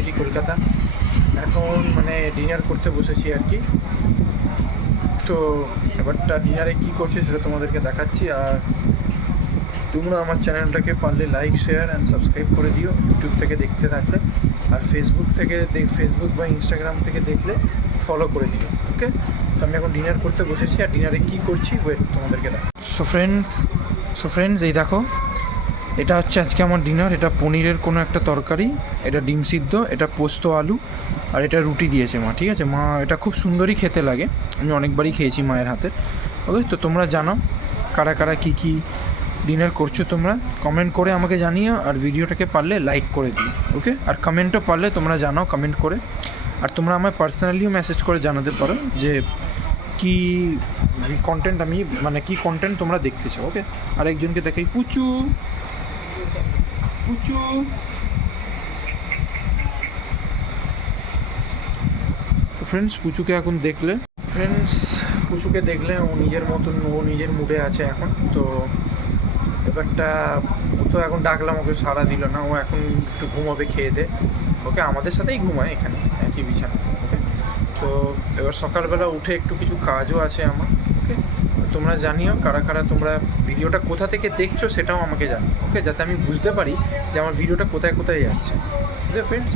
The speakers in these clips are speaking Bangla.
সিটি কলকাতা। এখন মানে ডিনার করতে বসেছি আর কি। তো এবারটা ডিনারে কী করছি সেটা তোমাদেরকে দেখাচ্ছি। আর তোমরা আমার চ্যানেলটাকে পারলে লাইক, শেয়ার অ্যান্ড সাবস্ক্রাইব করে দিও ইউটিউব থেকে দেখতে থাকলে। আর ফেসবুক বা ইনস্টাগ্রাম থেকে দেখলে ফলো করে দিও। ওকে, তো আমি এখন ডিনার করতে বসেছি। আর ডিনারে কী করছি ওয়েট তোমাদেরকে দেখ। সো ফ্রেন্ডস এই দেখো, এটা হচ্ছে আজকে আমার ডিনার। এটা পনিরের কোনো একটা তরকারি, এটা ডিম সিদ্ধ, এটা পোস্ত আলু, আর এটা রুটি দিয়েছে মা। ঠিক আছে, মা এটা খুব সুন্দরই খেতে লাগে, আমি অনেকবারই খেয়েছি মায়ের হাতের। ওকে, তো তোমরা জানো কারা কারা কী কী ডিনার করছো, তোমরা কমেন্ট করে আমাকে জানিও। আর ভিডিওটাকে পারলে লাইক করে দিও। ওকে, আর কমেন্টও পারলে তোমরা জানাও কমেন্ট করে। আর তোমরা আমায় পার্সোনালিও মেসেজ করে জানাতে পারো যে কী কন্টেন্ট আমি মানে কী কন্টেন্ট তোমরা দেখতে চাও। ওকে, আর একজনকে দেখাই, পুচু পুচু। তো ফ্রেন্ডস পুচুকে এখন দেখলে ও নিজের মতন, ও নিজের মুডে আছে এখন। তো ব্যাপারটা, ও তো এখন ডাকলাম, ওকে সাড়া দিল না। ও এখন একটু ঘুমোবে খেয়ে দে। ওকে, আমাদের সাথেই ঘুমায় এখানে একই বিছানা। ওকে, তো এবার সকালবেলা উঠে একটু কিছু কাজও আছে আমার। ওকে, তোমরা জানিও কারা কারা তোমরা ভিডিওটা কোথা থেকে দেখছো সেটাও আমাকে জানিও। ওকে, যাতে আমি বুঝতে পারি যে আমার ভিডিওটা কোথায় কোথায় যাচ্ছে। ওকে ফ্রেন্ডস,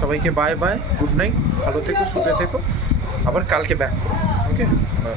সবাইকে বাই বাই, গুড নাইট, ভালো থেকো, সুখে থেকো। আবার কালকে ব্যাক করো। ওকে, বাই।